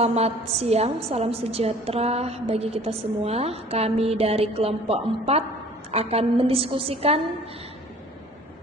Selamat siang, salam sejahtera bagi kita semua. Kami dari kelompok 4 akan mendiskusikan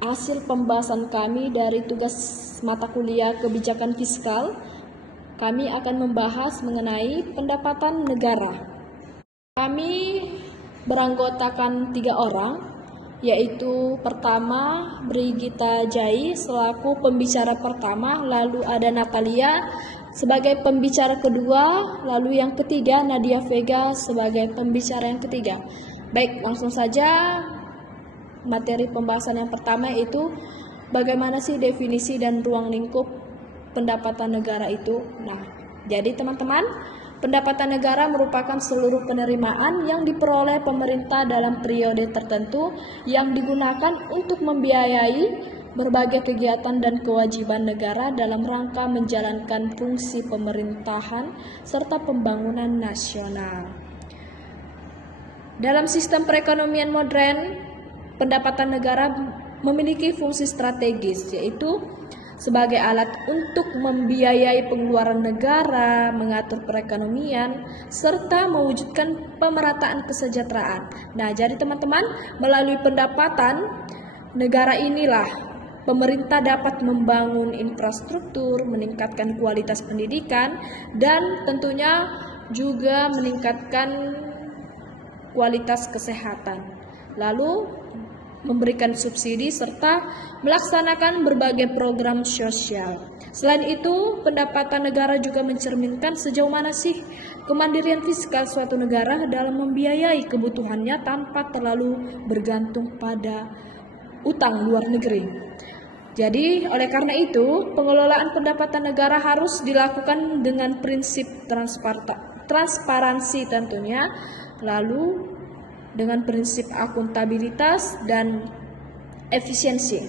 hasil pembahasan kami dari tugas mata kuliah kebijakan fiskal. Kami akan membahas mengenai pendapatan negara. Kami beranggotakan 3 orang, yaitu pertama Brigita Jai selaku pembicara pertama, lalu ada Natalia sebagai pembicara kedua, lalu yang ketiga Nadia Vega sebagai pembicara yang ketiga. Baik, langsung saja materi pembahasan yang pertama, yaitu bagaimana sih definisi dan ruang lingkup pendapatan negara itu. Nah, jadi teman-teman, pendapatan negara merupakan seluruh penerimaan yang diperoleh pemerintah dalam periode tertentu yang digunakan untuk membiayai berbagai kegiatan dan kewajiban negara dalam rangka menjalankan fungsi pemerintahan serta pembangunan nasional. Dalam sistem perekonomian modern, pendapatan negara memiliki fungsi strategis, yaitu sebagai alat untuk membiayai pengeluaran negara, mengatur perekonomian, serta mewujudkan pemerataan kesejahteraan. Nah, jadi teman-teman, melalui pendapatan negara inilah pemerintah dapat membangun infrastruktur, meningkatkan kualitas pendidikan, dan tentunya juga meningkatkan kualitas kesehatan. Lalu memberikan subsidi serta melaksanakan berbagai program sosial. Selain itu, pendapatan negara juga mencerminkan sejauh mana sih kemandirian fiskal suatu negara dalam membiayai kebutuhannya tanpa terlalu bergantung pada utang luar negeri. Jadi, oleh karena itu, pengelolaan pendapatan negara harus dilakukan dengan prinsip transparansi tentunya, lalu dengan prinsip akuntabilitas dan efisiensi.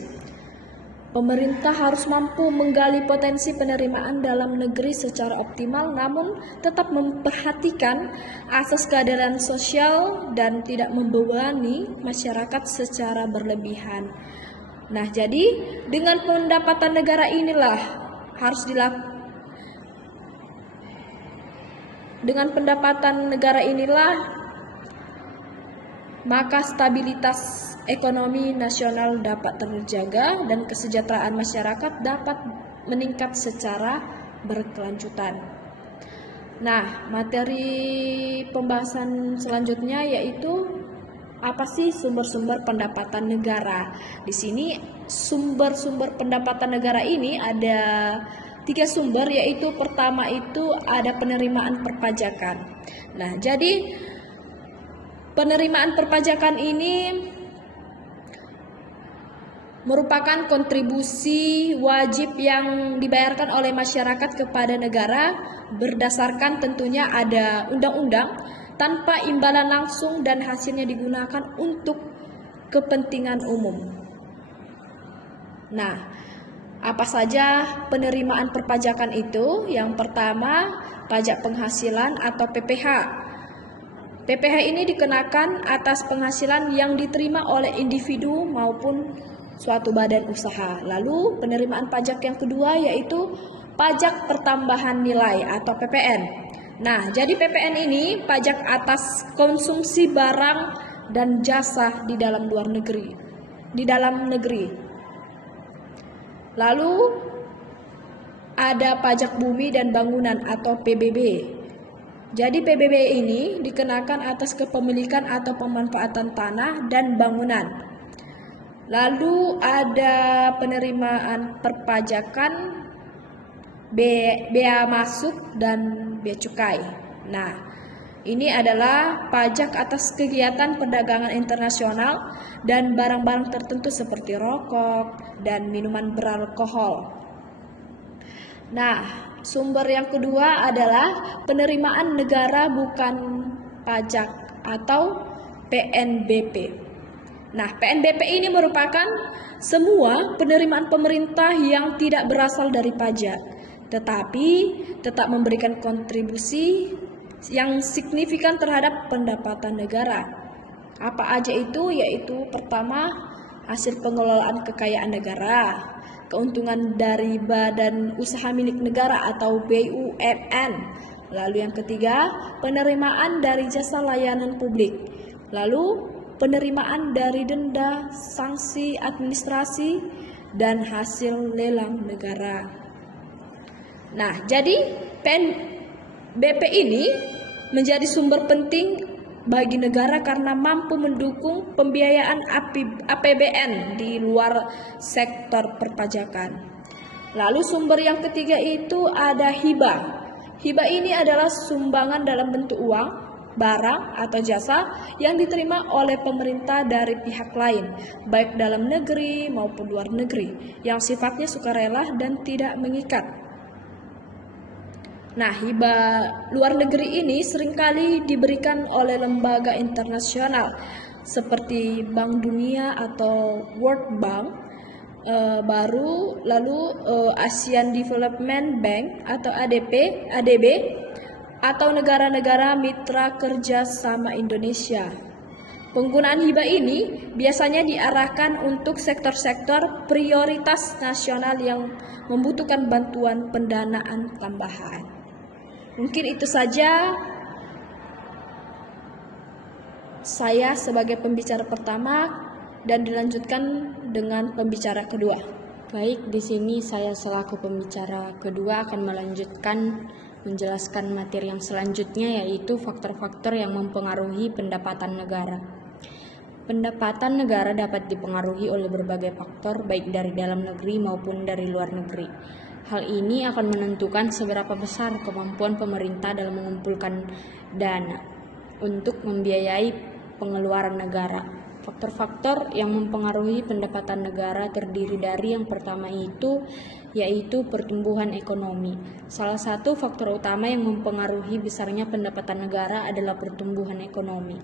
Pemerintah harus mampu menggali potensi penerimaan dalam negeri secara optimal, namun tetap memperhatikan asas keadilan sosial dan tidak membebani masyarakat secara berlebihan. Nah, jadi dengan pendapatan negara inilah maka stabilitas ekonomi nasional dapat terjaga dan kesejahteraan masyarakat dapat meningkat secara berkelanjutan. Nah, materi pembahasan selanjutnya yaitu apa sih sumber-sumber pendapatan negara? Di sini sumber-sumber pendapatan negara ini ada 3 sumber, yaitu pertama itu ada penerimaan perpajakan. Nah, jadi penerimaan perpajakan ini merupakan kontribusi wajib yang dibayarkan oleh masyarakat kepada negara berdasarkan tentunya ada undang-undang tanpa imbalan langsung dan hasilnya digunakan untuk kepentingan umum. Nah, apa saja penerimaan perpajakan itu? Yang pertama, pajak penghasilan atau PPH. PPH ini dikenakan atas penghasilan yang diterima oleh individu maupun suatu badan usaha. Lalu penerimaan pajak yang kedua yaitu pajak pertambahan nilai atau PPN. Nah, jadi PPN ini pajak atas konsumsi barang dan jasa di dalam negeri. Lalu ada pajak bumi dan bangunan atau PBB. Jadi PBB ini dikenakan atas kepemilikan atau pemanfaatan tanah dan bangunan. Lalu ada penerimaan perpajakan bea masuk dan bea cukai. Nah, ini adalah pajak atas kegiatan perdagangan internasional dan barang-barang tertentu seperti rokok dan minuman beralkohol. Nah, sumber yang kedua adalah penerimaan negara bukan pajak atau PNBP. Nah, PNBP ini merupakan semua penerimaan pemerintah yang tidak berasal dari pajak, tetapi tetap memberikan kontribusi yang signifikan terhadap pendapatan negara. Apa aja itu? Yaitu pertama, hasil pengelolaan kekayaan negara. keuntungan dari badan usaha milik negara atau BUMN. Lalu yang ketiga, penerimaan dari jasa layanan publik. Lalu penerimaan dari denda, sanksi administrasi, dan hasil lelang negara. Nah, jadi BP ini menjadi sumber penting bagi negara karena mampu mendukung pembiayaan APBN di luar sektor perpajakan. Lalu sumber yang ketiga itu ada hibah. Hibah ini adalah sumbangan dalam bentuk uang, barang atau jasa yang diterima oleh pemerintah dari pihak lain, baik dalam negeri maupun luar negeri, yang sifatnya sukarela dan tidak mengikat. Nah, hibah luar negeri ini seringkali diberikan oleh lembaga internasional seperti Bank Dunia atau World Bank, lalu Asian Development Bank atau ADB, atau negara-negara mitra kerja sama Indonesia. Penggunaan hibah ini biasanya diarahkan untuk sektor-sektor prioritas nasional yang membutuhkan bantuan pendanaan tambahan. Mungkin itu saja saya sebagai pembicara pertama dan dilanjutkan dengan pembicara kedua. Baik, di sini saya selaku pembicara kedua akan melanjutkan menjelaskan materi yang selanjutnya, yaitu faktor-faktor yang mempengaruhi pendapatan negara. Pendapatan negara dapat dipengaruhi oleh berbagai faktor, baik dari dalam negeri maupun dari luar negeri. Hal ini akan menentukan seberapa besar kemampuan pemerintah dalam mengumpulkan dana untuk membiayai pengeluaran negara. Faktor-faktor yang mempengaruhi pendapatan negara terdiri dari yang pertama yaitu pertumbuhan ekonomi. Salah satu faktor utama yang mempengaruhi besarnya pendapatan negara adalah pertumbuhan ekonomi.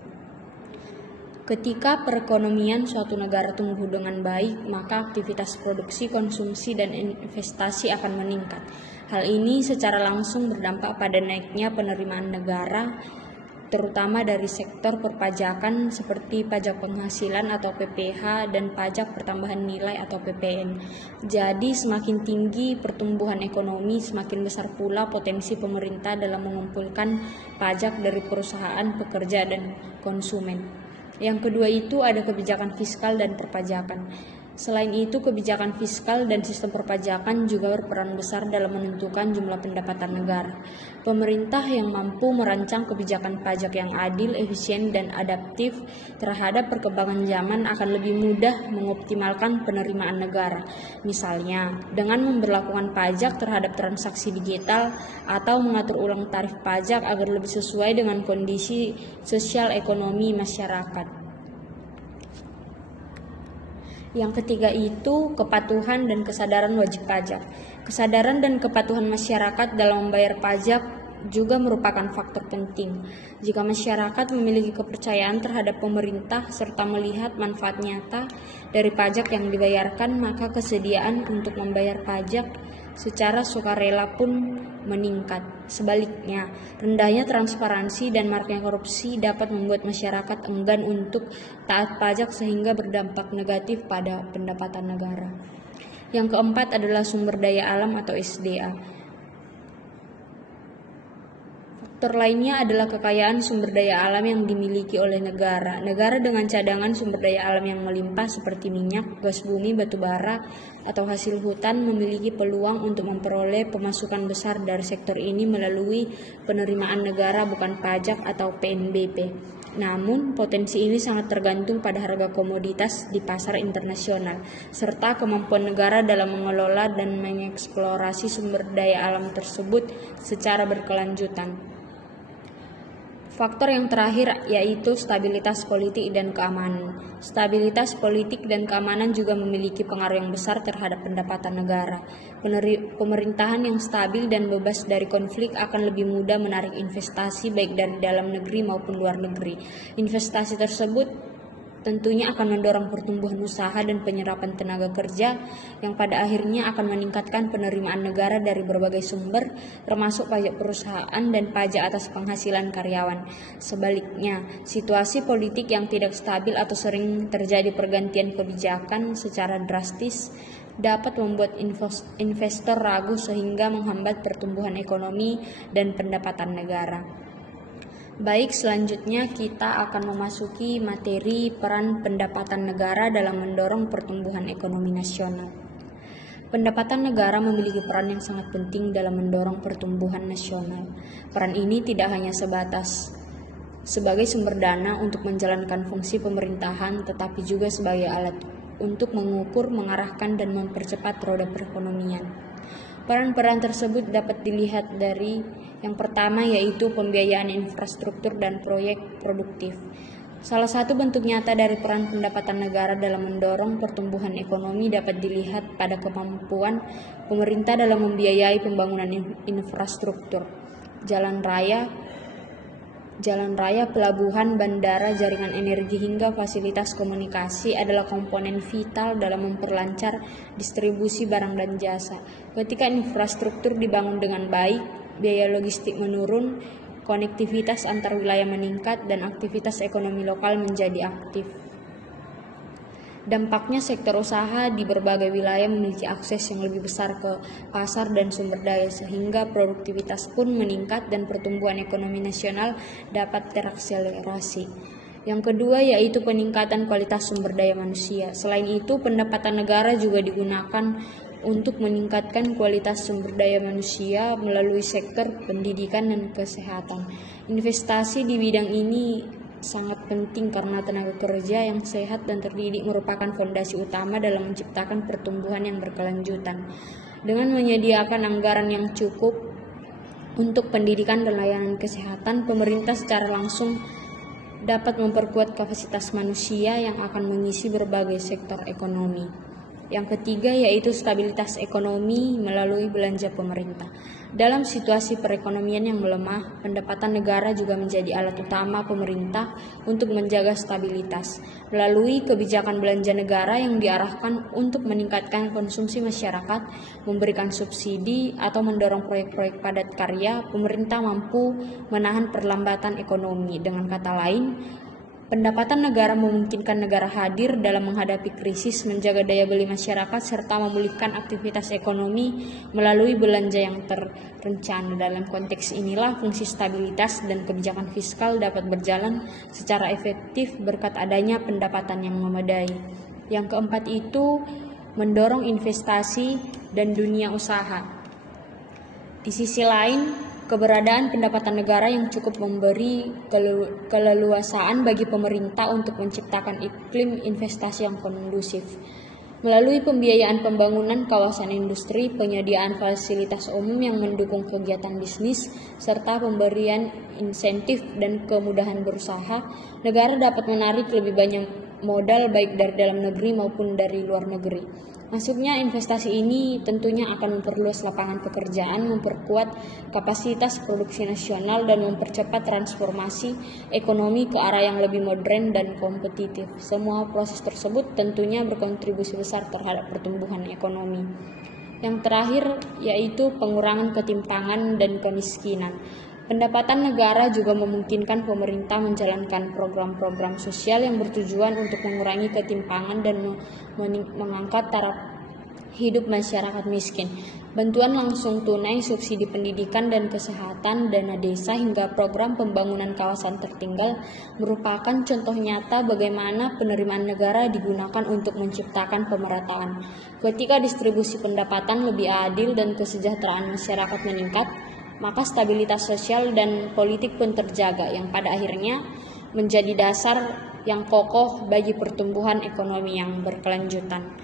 Ketika perekonomian suatu negara tumbuh dengan baik, maka aktivitas produksi, konsumsi, dan investasi akan meningkat. Hal ini secara langsung berdampak pada naiknya penerimaan negara, terutama dari sektor perpajakan seperti pajak penghasilan atau PPh dan pajak pertambahan nilai atau PPN. Jadi semakin tinggi pertumbuhan ekonomi, semakin besar pula potensi pemerintah dalam mengumpulkan pajak dari perusahaan, pekerja, dan konsumen. Yang kedua itu ada kebijakan fiskal dan perpajakan. Selain itu, kebijakan fiskal dan sistem perpajakan juga berperan besar dalam menentukan jumlah pendapatan negara. Pemerintah yang mampu merancang kebijakan pajak yang adil, efisien, dan adaptif terhadap perkembangan zaman akan lebih mudah mengoptimalkan penerimaan negara. Misalnya, dengan memberlakukan pajak terhadap transaksi digital atau mengatur ulang tarif pajak agar lebih sesuai dengan kondisi sosial ekonomi masyarakat. Yang ketiga itu kepatuhan dan kesadaran wajib pajak. Kesadaran dan kepatuhan masyarakat dalam membayar pajak juga merupakan faktor penting. Jika masyarakat memiliki kepercayaan terhadap pemerintah serta melihat manfaat nyata dari pajak yang dibayarkan, maka kesediaan untuk membayar pajak secara sukarela pun meningkat. Sebaliknya, rendahnya transparansi dan maraknya korupsi dapat membuat masyarakat enggan untuk taat pajak sehingga berdampak negatif pada pendapatan negara. Yang keempat adalah sumber daya alam atau SDA. Faktor lainnya adalah kekayaan sumber daya alam yang dimiliki oleh negara. Negara dengan cadangan sumber daya alam yang melimpah seperti minyak, gas bumi, batu bara, atau hasil hutan memiliki peluang untuk memperoleh pemasukan besar dari sektor ini melalui penerimaan negara bukan pajak atau PNBP. Namun, potensi ini sangat tergantung pada harga komoditas di pasar internasional, serta kemampuan negara dalam mengelola dan mengeksplorasi sumber daya alam tersebut secara berkelanjutan. Faktor yang terakhir yaitu stabilitas politik dan keamanan. Stabilitas politik dan keamanan juga memiliki pengaruh yang besar terhadap pendapatan negara. Pemerintahan yang stabil dan bebas dari konflik akan lebih mudah menarik investasi baik dari dalam negeri maupun luar negeri. Investasi tersebut tentunya akan mendorong pertumbuhan usaha dan penyerapan tenaga kerja yang pada akhirnya akan meningkatkan penerimaan negara dari berbagai sumber termasuk pajak perusahaan dan pajak atas penghasilan karyawan. Sebaliknya, situasi politik yang tidak stabil atau sering terjadi pergantian kebijakan secara drastis dapat membuat investor ragu sehingga menghambat pertumbuhan ekonomi dan pendapatan negara. Baik, selanjutnya kita akan memasuki materi peran pendapatan negara dalam mendorong pertumbuhan ekonomi nasional. Pendapatan negara memiliki peran yang sangat penting dalam mendorong pertumbuhan nasional. Peran ini tidak hanya sebatas sebagai sumber dana untuk menjalankan fungsi pemerintahan, tetapi juga sebagai alat untuk mengukur, mengarahkan, dan mempercepat roda perekonomian. Peran-peran tersebut dapat dilihat dari yang pertama, yaitu pembiayaan infrastruktur dan proyek produktif. Salah satu bentuk nyata dari peran pendapatan negara dalam mendorong pertumbuhan ekonomi dapat dilihat pada kemampuan pemerintah dalam membiayai pembangunan infrastruktur, jalan raya, pelabuhan, bandara, jaringan energi, hingga fasilitas komunikasi adalah komponen vital dalam memperlancar distribusi barang dan jasa. Ketika infrastruktur dibangun dengan baik, biaya logistik menurun, konektivitas antar wilayah meningkat, dan aktivitas ekonomi lokal menjadi aktif. Dampaknya, sektor usaha di berbagai wilayah memiliki akses yang lebih besar ke pasar dan sumber daya, sehingga produktivitas pun meningkat dan pertumbuhan ekonomi nasional dapat terakselerasi. Yang kedua, yaitu peningkatan kualitas sumber daya manusia. Selain itu, pendapatan negara juga digunakan untuk meningkatkan kualitas sumber daya manusia melalui sektor pendidikan dan kesehatan. Investasi di bidang ini sangat penting karena tenaga kerja yang sehat dan terdidik merupakan fondasi utama dalam menciptakan pertumbuhan yang berkelanjutan. Dengan menyediakan anggaran yang cukup untuk pendidikan dan layanan kesehatan, pemerintah secara langsung dapat memperkuat kapasitas manusia yang akan mengisi berbagai sektor ekonomi. Yang ketiga, yaitu stabilitas ekonomi melalui belanja pemerintah. Dalam situasi perekonomian yang melemah, pendapatan negara juga menjadi alat utama pemerintah untuk menjaga stabilitas melalui kebijakan belanja negara yang diarahkan untuk meningkatkan konsumsi masyarakat, memberikan subsidi, atau mendorong proyek-proyek padat karya. Pemerintah mampu menahan perlambatan ekonomi. Dengan kata lain, pendapatan negara memungkinkan negara hadir dalam menghadapi krisis, menjaga daya beli masyarakat, serta memulihkan aktivitas ekonomi melalui belanja yang terencana. Dalam konteks inilah, fungsi stabilitas dan kebijakan fiskal dapat berjalan secara efektif berkat adanya pendapatan yang memadai. Yang keempat itu mendorong investasi dan dunia usaha. Di sisi lain, keberadaan pendapatan negara yang cukup memberi keleluasaan bagi pemerintah untuk menciptakan iklim investasi yang kondusif. Melalui pembiayaan pembangunan kawasan industri, penyediaan fasilitas umum yang mendukung kegiatan bisnis, serta pemberian insentif dan kemudahan berusaha, negara dapat menarik lebih banyak modal baik dari dalam negeri maupun dari luar negeri. Masuknya investasi ini tentunya akan memperluas lapangan pekerjaan, memperkuat kapasitas produksi nasional, dan mempercepat transformasi ekonomi ke arah yang lebih modern dan kompetitif. Semua proses tersebut tentunya berkontribusi besar terhadap pertumbuhan ekonomi. Yang terakhir, yaitu pengurangan ketimpangan dan kemiskinan. Pendapatan negara juga memungkinkan pemerintah menjalankan program-program sosial yang bertujuan untuk mengurangi ketimpangan dan mengangkat taraf hidup masyarakat miskin. Bantuan langsung tunai, subsidi pendidikan dan kesehatan, dana desa, hingga program pembangunan kawasan tertinggal merupakan contoh nyata bagaimana penerimaan negara digunakan untuk menciptakan pemerataan. Ketika distribusi pendapatan lebih adil dan kesejahteraan masyarakat meningkat, maka stabilitas sosial dan politik pun terjaga, yang pada akhirnya menjadi dasar yang kokoh bagi pertumbuhan ekonomi yang berkelanjutan.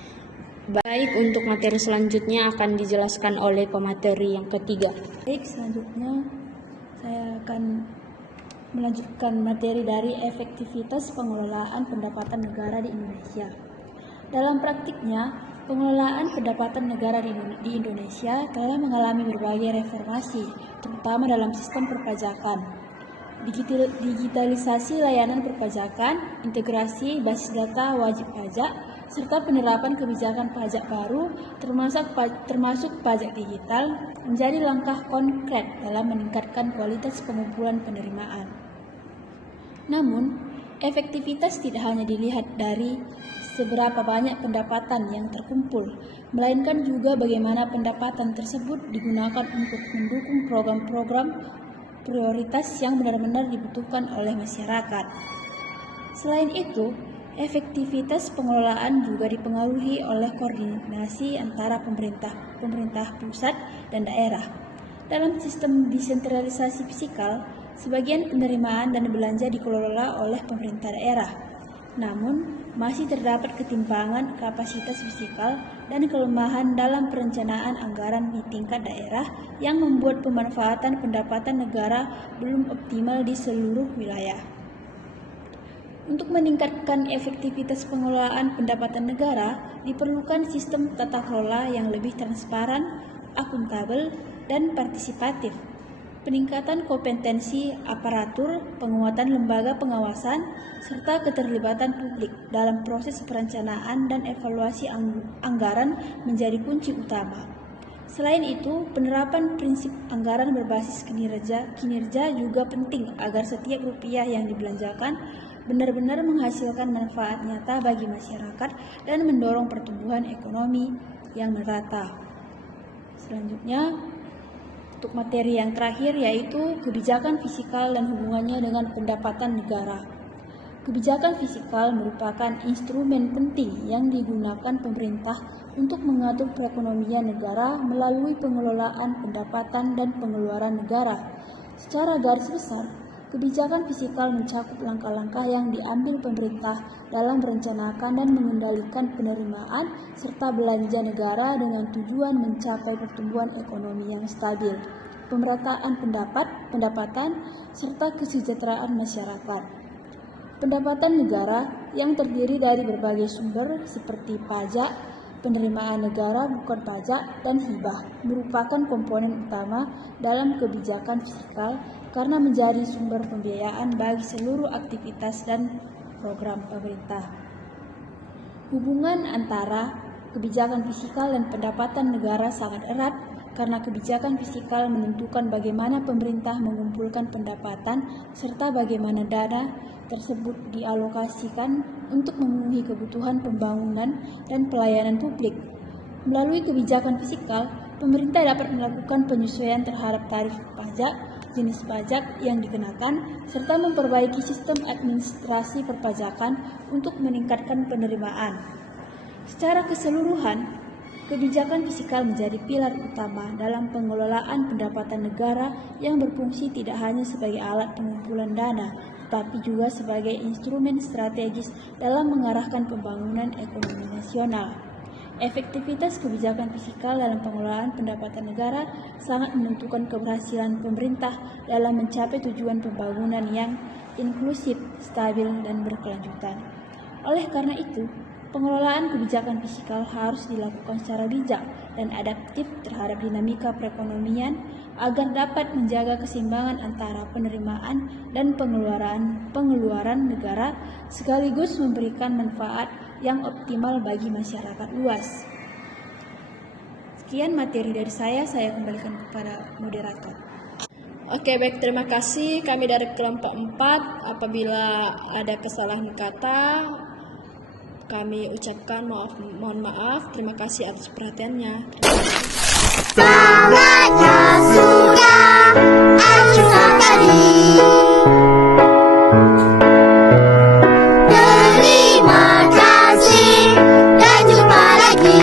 Baik, untuk materi selanjutnya akan dijelaskan oleh pemateri yang ketiga. Baik, selanjutnya saya akan melanjutkan materi dari efektivitas pengelolaan pendapatan negara di Indonesia. Dalam praktiknya, pengelolaan pendapatan negara di Indonesia telah mengalami berbagai reformasi, terutama dalam sistem perpajakan, digitalisasi layanan perpajakan, integrasi basis data wajib pajak, serta penerapan kebijakan pajak baru termasuk pajak digital menjadi langkah konkret dalam meningkatkan kualitas pengumpulan penerimaan. Namun, Efektivitas tidak hanya dilihat dari seberapa banyak pendapatan yang terkumpul, melainkan juga bagaimana pendapatan tersebut digunakan untuk mendukung program-program prioritas yang benar-benar dibutuhkan oleh masyarakat. Selain itu, efektivitas pengelolaan juga dipengaruhi oleh koordinasi antara pemerintah pusat dan daerah. Dalam sistem desentralisasi fiskal, sebagian penerimaan dan belanja dikelola oleh pemerintah daerah. Namun, masih terdapat ketimpangan kapasitas fiskal dan kelemahan dalam perencanaan anggaran di tingkat daerah yang membuat pemanfaatan pendapatan negara belum optimal di seluruh wilayah. Untuk meningkatkan efektivitas pengelolaan pendapatan negara, diperlukan sistem tata kelola yang lebih transparan, akuntabel, dan partisipatif. Peningkatan kompetensi aparatur, penguatan lembaga pengawasan, serta keterlibatan publik dalam proses perencanaan dan evaluasi anggaran menjadi kunci utama. Selain itu, penerapan prinsip anggaran berbasis kinerja juga penting agar setiap rupiah yang dibelanjakan benar-benar menghasilkan manfaat nyata bagi masyarakat dan mendorong pertumbuhan ekonomi yang merata. Selanjutnya, untuk materi yang terakhir yaitu kebijakan fiskal dan hubungannya dengan pendapatan negara. Kebijakan fiskal merupakan instrumen penting yang digunakan pemerintah untuk mengatur perekonomian negara melalui pengelolaan pendapatan dan pengeluaran negara. Secara garis besar, kebijakan fiskal mencakup langkah-langkah yang diambil pemerintah dalam merencanakan dan mengendalikan penerimaan serta belanja negara dengan tujuan mencapai pertumbuhan ekonomi yang stabil, pemerataan pendapatan, serta kesejahteraan masyarakat. Pendapatan negara yang terdiri dari berbagai sumber seperti pajak, penerimaan negara bukan pajak, dan hibah merupakan komponen utama dalam kebijakan fiskal karena menjadi sumber pembiayaan bagi seluruh aktivitas dan program pemerintah. Hubungan antara kebijakan fiskal dan pendapatan negara sangat erat karena kebijakan fiskal menentukan bagaimana pemerintah mengumpulkan pendapatan serta bagaimana dana tersebut dialokasikan untuk memenuhi kebutuhan pembangunan dan pelayanan publik. Melalui kebijakan fiskal, pemerintah dapat melakukan penyesuaian terhadap tarif pajak, jenis pajak yang dikenakan, serta memperbaiki sistem administrasi perpajakan untuk meningkatkan penerimaan. Secara keseluruhan, kebijakan fiskal menjadi pilar utama dalam pengelolaan pendapatan negara yang berfungsi tidak hanya sebagai alat pengumpulan dana, tetapi juga sebagai instrumen strategis dalam mengarahkan pembangunan ekonomi nasional. Efektivitas kebijakan fiskal dalam pengelolaan pendapatan negara sangat menentukan keberhasilan pemerintah dalam mencapai tujuan pembangunan yang inklusif, stabil, dan berkelanjutan. Oleh karena itu, pengelolaan kebijakan fiskal harus dilakukan secara bijak dan adaptif terhadap dinamika perekonomian agar dapat menjaga keseimbangan antara penerimaan dan pengeluaran negara sekaligus memberikan manfaat yang optimal bagi masyarakat luas. Sekian materi dari saya kembalikan kepada moderator. Oke, baik, terima kasih. Kami dari kelompok 4, apabila ada kesalahan kata, kami ucapkan mohon maaf. Terima kasih atas perhatiannya. Semangatnya sudah acuan tadi. Terima kasih dan jumpa lagi.